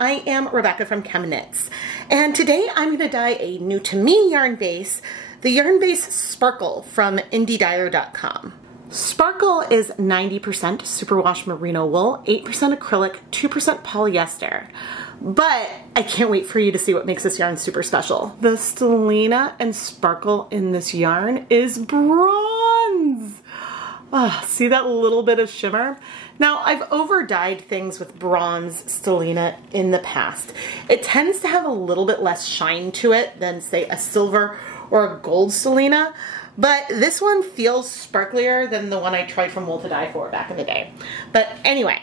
I am Rebecca from ChemKnits, and today I'm going to dye a new to me yarn base, the yarn base Sparkle from IndieDyer.com. Sparkle is 90% superwash merino wool, 8% acrylic, 2% polyester. But I can't wait for you to see what makes this yarn super special. The Stellina and Sparkle in this yarn is bronze. See that little bit of shimmer? Now, I've over-dyed things with bronze Stellina in the past. It tends to have a little bit less shine to it than, say, a silver or a gold Stellina, but this one feels sparklier than the one I tried from Wool to Dye for back in the day. But anyway,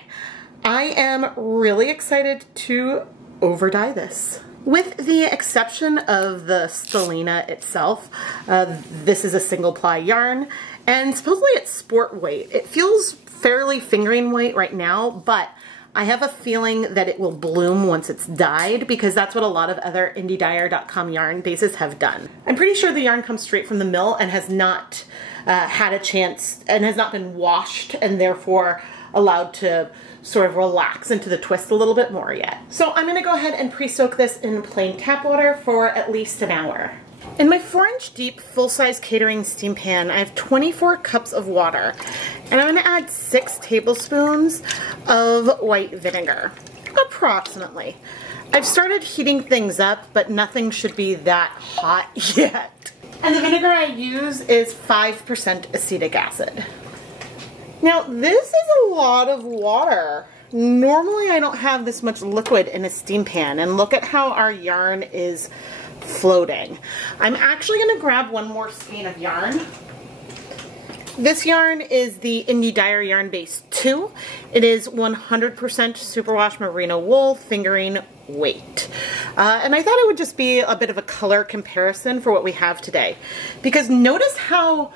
I am really excited to over-dye this. With the exception of the Stellina itself, this is a single ply yarn, and supposedly it's sport weight. It feels fairly fingering weight right now, but I have a feeling that it will bloom once it's dyed, because that's what a lot of other IndieDyer.com yarn bases have done. I'm pretty sure the yarn comes straight from the mill and has not had a chance, and has not been washed and therefore allowed to sort of relax into the twist a little bit more yet. So I'm gonna go ahead and pre-soak this in plain tap water for at least an hour. In my 4-inch deep full-size catering steam pan, I have 24 cups of water, and I'm gonna add 6 tablespoons of white vinegar, approximately. I've started heating things up, but nothing should be that hot yet. And the vinegar I use is 5% acetic acid. Now, this is a lot of water. Normally I don't have this much liquid in a steam pan, and look at how our yarn is floating. I'm actually going to grab one more skein of yarn. This yarn is the Indie Dyer Yarn Base 2. It is 100% superwash merino wool, fingering weight. And I thought it would just be a bit of a color comparison for what we have today. Because notice how,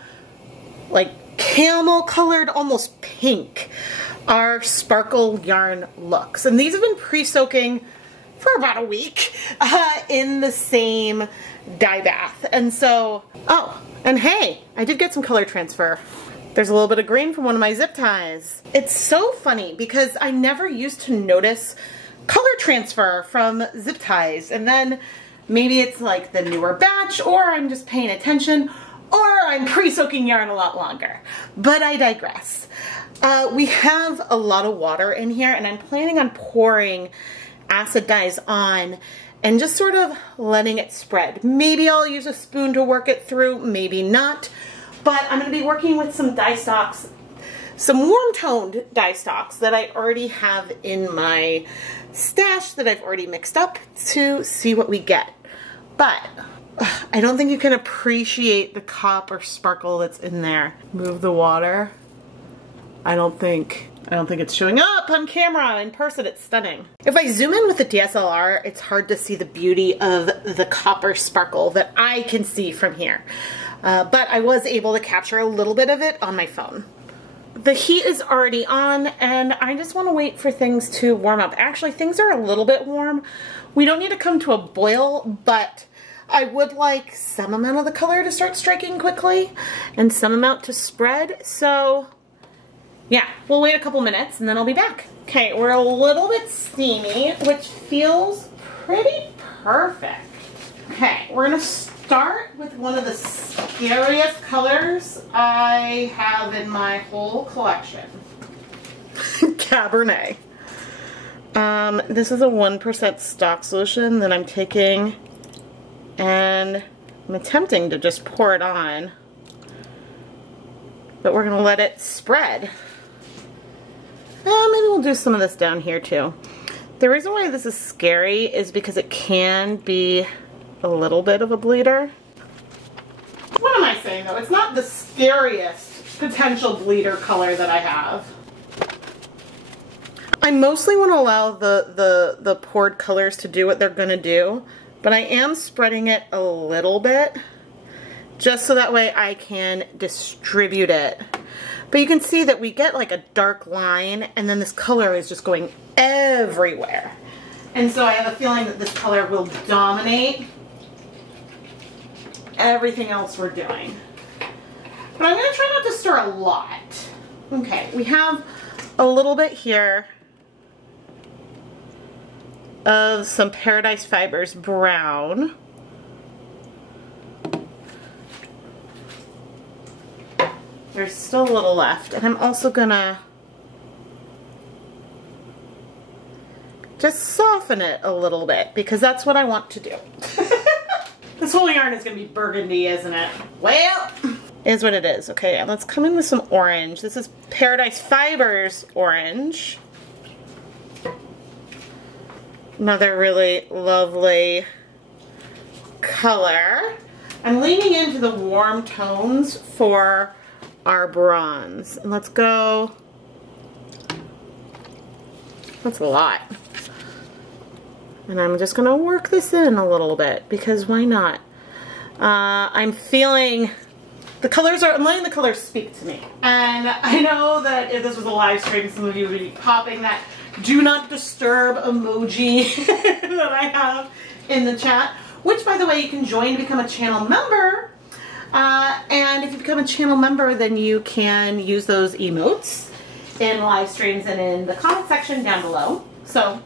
like, camel colored, almost pink, our Sparkle yarn looks. And these have been pre-soaking for about a week in the same dye bath. And so, oh, and hey, I did get some color transfer. There's a little bit of green from one of my zip ties. It's so funny because I never used to notice color transfer from zip ties, and then maybe it's like the newer batch, or I'm just paying attention, or I'm pre-soaking yarn a lot longer. But I digress. We have a lot of water in here, and I'm planning on pouring acid dyes on and just sort of letting it spread. Maybe I'll use a spoon to work it through, maybe not. But I'm going to be working with some dyestocks, some warm-toned dyestocks that I already have in my stash that I've already mixed up to see what we get. But I don't think you can appreciate the copper sparkle that's in there. Move the water. I don't think it's showing up on camera. In person, it's stunning. If I zoom in with the DSLR, it's hard to see the beauty of the copper sparkle that I can see from here. But I was able to capture a little bit of it on my phone. The heat is already on, and I just want to wait for things to warm up. Actually, things are a little bit warm. We don't need to come to a boil, but I would like some amount of the color to start striking quickly and some amount to spread. So yeah, we'll wait a couple minutes and then I'll be back. Okay, we're a little bit steamy, which feels pretty perfect. Okay, we're gonna start with one of the scariest colors I have in my whole collection. Cabernet. This is a 1% stock solution that I'm taking, and I'm attempting to just pour it on, but we're gonna let it spread. Maybe we'll do some of this down here too. The reason why this is scary is because it can be a little bit of a bleeder. What am I saying though? It's not the scariest potential bleeder color that I have. I mostly want to allow the poured colors to do what they're gonna do, but I am spreading it a little bit just so that way I can distribute it. But you can see that we get like a dark line, and then this color is just going everywhere. And so I have a feeling that this color will dominate everything else we're doing. But I'm going to try not to stir a lot. Okay, we have a little bit here of some Paradise Fibers brown. There's still a little left, and I'm also gonna just soften it a little bit because that's what I want to do. This whole yarn is gonna be burgundy, isn't it? Well, is what it is. Okay, let's come in with some orange. This is Paradise Fibers orange. Another really lovely color. I'm leaning into the warm tones for our bronze. And let's go, that's a lot. And I'm just gonna work this in a little bit because why not? I'm feeling the colors are, I'm letting the colors speak to me. And I know that if this was a live stream, some of you would be popping that do not disturb emoji that I have in the chat, which by the way, you can join to become a channel member. And if you become a channel member, then you can use those emotes in live streams and in the comment section down below. So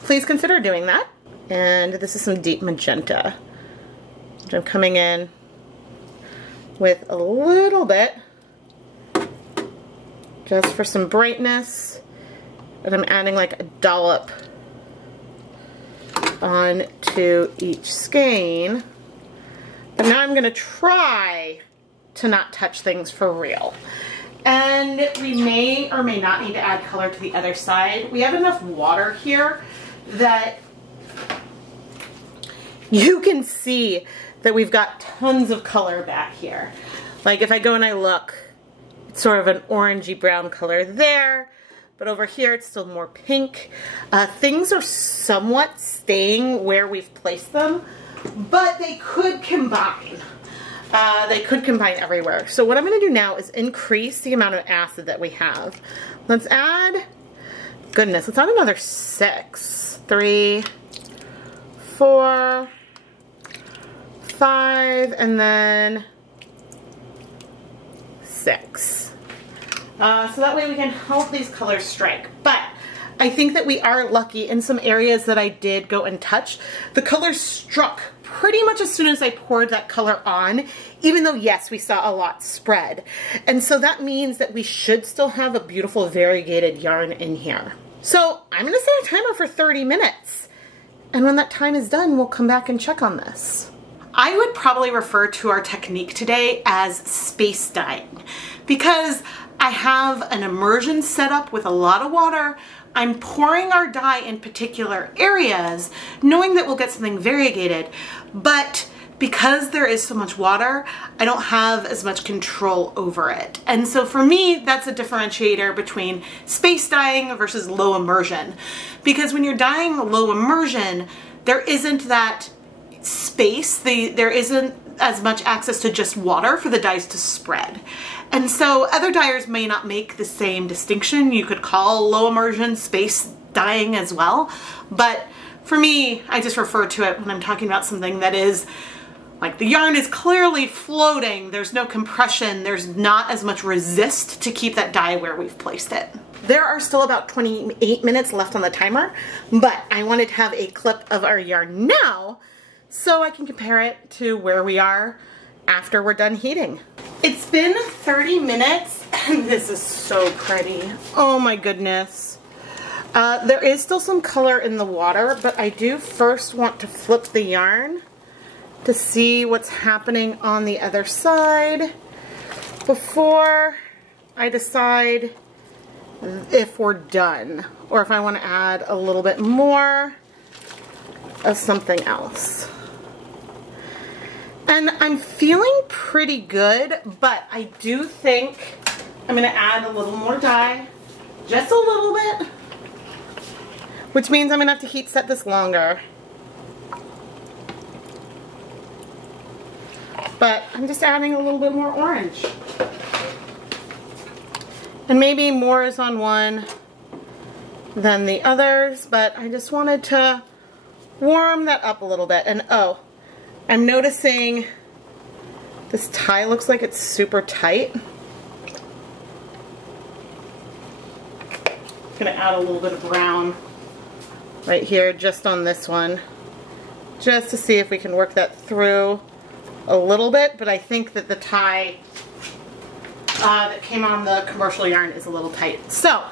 please consider doing that. And this is some deep magenta, which I'm coming in with a little bit just for some brightness. And I'm adding like a dollop onto each skein. But now I'm gonna try to not touch things for real. And we may or may not need to add color to the other side. We have enough water here that you can see that we've got tons of color back here. Like if I go and I look, it's sort of an orangey brown color there, but over here it's still more pink. Things are somewhat staying where we've placed them, but they could combine. They could combine everywhere. So what I'm going to do now is increase the amount of acid that we have. Let's add, goodness, let's add another 6. 3, 4, 5, and then 6. So that way we can help these colors strike. But I think that we are lucky in some areas that I did go and touch. The colors struck pretty much as soon as I poured that color on, even though yes, we saw a lot spread. And so that means that we should still have a beautiful variegated yarn in here. So I'm gonna set a timer for 30 minutes. And when that time is done, we'll come back and check on this. I would probably refer to our technique today as space dyeing because I have an immersion set up with a lot of water. I'm pouring our dye in particular areas, knowing that we'll get something variegated, but because there is so much water, I don't have as much control over it. And so for me, that's a differentiator between space dyeing versus low immersion. Because when you're dyeing low immersion, there isn't that space, there isn't as much access to just water for the dyes to spread. And so other dyers may not make the same distinction. You could call low immersion space dyeing as well. But for me, I just refer to it when I'm talking about something that is like the yarn is clearly floating, there's no compression, there's not as much resist to keep that dye where we've placed it. There are still about 28 minutes left on the timer, but I wanted to have a clip of our yarn now so I can compare it to where we are after we're done heating. It's been 30 minutes and this is so pretty. Oh my goodness. There is still some color in the water, but I do first want to flip the yarn to see what's happening on the other side before I decide if we're done or if I want to add a little bit more of something else. And I'm feeling pretty good, but I do think I'm going to add a little more dye, just a little bit, which means I'm going to have to heat set this longer. But I'm just adding a little bit more orange. And maybe more is on one than the others, but I just wanted to warm that up a little bit. And oh, I'm noticing this tie looks like it's super tight. I'm gonna add a little bit of brown right here, just on this one, just to see if we can work that through a little bit, but I think that the tie that came on the commercial yarn is a little tight. So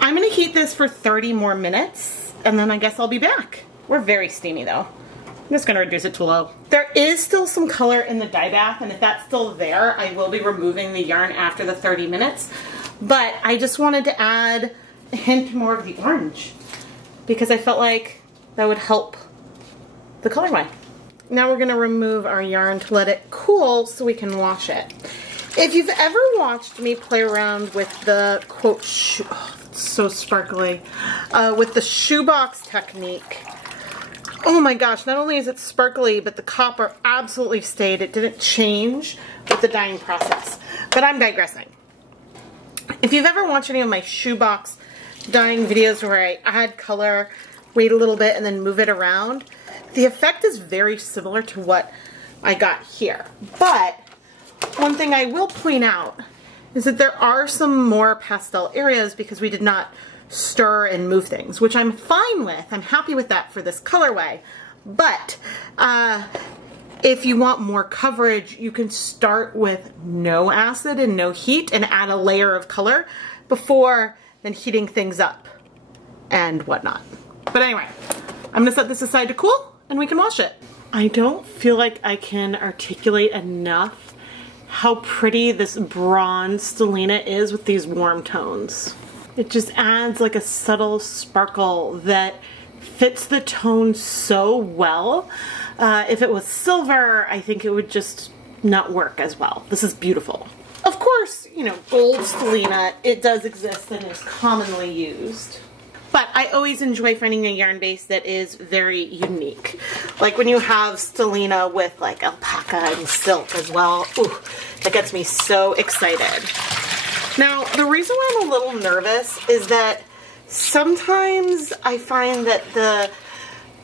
I'm gonna heat this for 30 more minutes, and then I guess I'll be back. We're very steamy though. I'm just gonna reduce it to low. There is still some color in the dye bath, and if that's still there, I will be removing the yarn after the 30 minutes. But I just wanted to add a hint more of the orange because I felt like that would help the colorway. Now we're gonna remove our yarn to let it cool so we can wash it. If you've ever watched me play around with the quote, it's so sparkly, with the shoebox technique, oh my gosh, not only is it sparkly, but the copper absolutely stayed. It didn't change with the dyeing process. But I'm digressing. If you've ever watched any of my shoebox dyeing videos where I add color, wait a little bit, and then move it around, the effect is very similar to what I got here. But one thing I will point out is that there are some more pastel areas because we did not stir and move things, which I'm fine with. I'm happy with that for this colorway. But if you want more coverage, you can start with no acid and no heat and add a layer of color before then heating things up and whatnot. But anyway, I'm gonna set this aside to cool and we can wash it. I don't feel like I can articulate enough how pretty this bronze Stellina is with these warm tones. It just adds like a subtle sparkle that fits the tone so well. If it was silver, I think it would just not work as well. This is beautiful. Of course, you know, gold Stellina, it does exist and is commonly used. But I always enjoy finding a yarn base that is very unique. Like when you have Stellina with like alpaca and silk as well. Ooh, that gets me so excited. Now, the reason why I'm a little nervous is that sometimes I find that the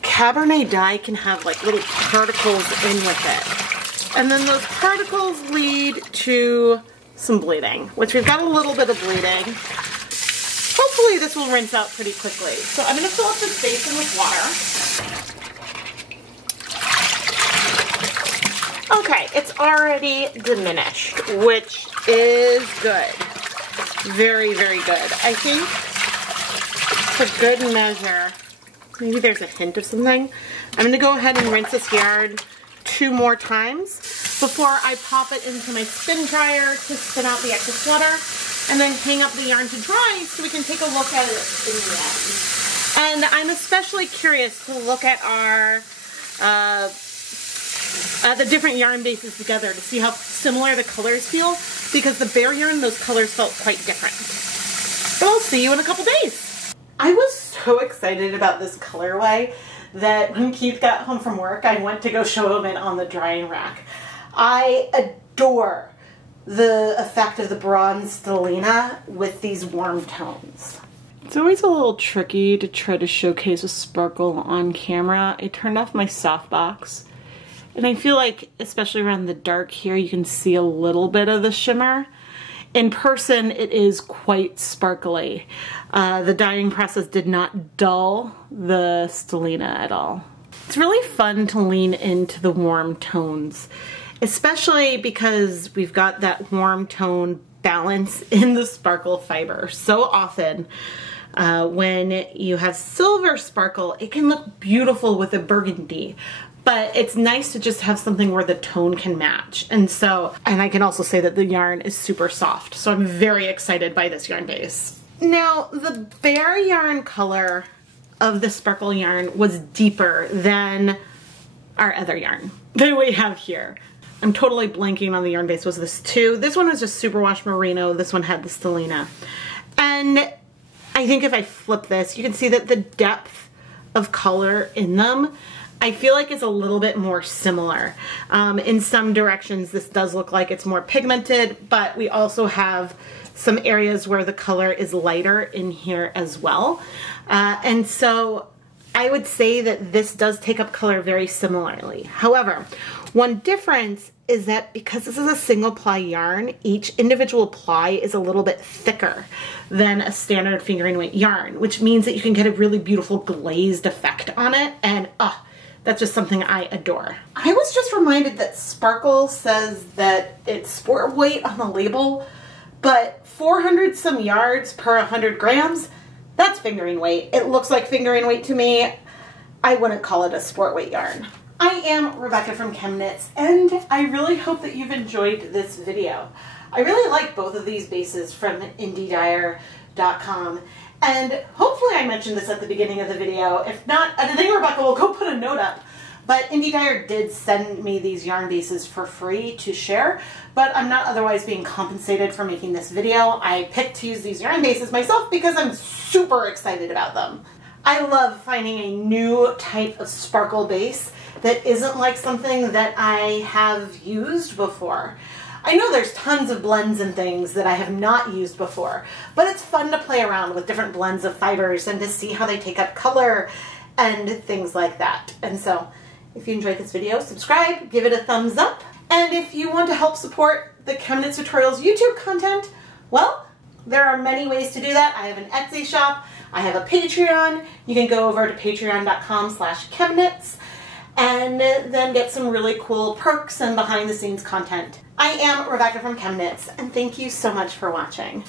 Cabernet dye can have like little particles in with it. And then those particles lead to some bleeding, which we've got a little bit of bleeding. Hopefully this will rinse out pretty quickly. So I'm going to fill up this basin with water. Okay, it's already diminished, which is good. Very, very good. I think for good measure, maybe there's a hint of something. I'm going to go ahead and rinse this yarn 2 more times before I pop it into my spin dryer to spin out the excess water, and then hang up the yarn to dry so we can take a look at it in the end. And I'm especially curious to look at our the different yarn bases together to see how similar the colors feel, because the bare yarn, those colors felt quite different. But I'll see you in a couple days. I was so excited about this colorway that when Keith got home from work, I went to go show him it on the drying rack. I adore the effect of the bronze Stellina with these warm tones. It's always a little tricky to try to showcase a sparkle on camera. I turned off my softbox, and I feel like, especially around the dark here, you can see a little bit of the shimmer. In person, it is quite sparkly. The dyeing process did not dull the Stellina at all. It's really fun to lean into the warm tones, especially because we've got that warm tone balance in the sparkle fiber. So often when you have silver sparkle, it can look beautiful with a burgundy, but it's nice to just have something where the tone can match. And I can also say that the yarn is super soft, so I'm very excited by this yarn base. Now, the bare yarn color of the sparkle yarn was deeper than our other yarn that we have here. I'm totally blanking on the yarn base. Was this too? This one was just superwash merino. This one had the Stellina. And I think if I flip this, you can see that the depth of color in them, I feel like it's a little bit more similar. In some directions, this does look like it's more pigmented, but we also have some areas where the color is lighter in here as well. And so I would say that this does take up color very similarly. However, one difference is that because this is a single ply yarn, each individual ply is a little bit thicker than a standard fingering weight yarn, which means that you can get a really beautiful glazed effect on it, and that's just something I adore. I was just reminded that Sparkle says that it's sport weight on the label, but 400 some yards per 100 grams, that's fingering weight. It looks like fingering weight to me. I wouldn't call it a sport weight yarn. I am Rebecca from ChemKnits, and I really hope that you've enjoyed this video. I really like both of these bases from IndieDyer.com, and hopefully I mentioned this at the beginning of the video. If not, I think Rebecca will go put a note up. But Indie Dyer did send me these yarn bases for free to share, but I'm not otherwise being compensated for making this video. I picked to use these yarn bases myself because I'm super excited about them. I love finding a new type of sparkle base that isn't like something that I have used before. I know there's tons of blends and things that I have not used before, but it's fun to play around with different blends of fibers and to see how they take up color and things like that. And so, if you enjoyed this video, subscribe, give it a thumbs up, and if you want to help support the ChemKnits Tutorials YouTube content, well, there are many ways to do that. I have an Etsy shop, I have a Patreon. You can go over to patreon.com/ChemKnits and then get some really cool perks and behind the scenes content. I am Rebecca from ChemKnits, and thank you so much for watching.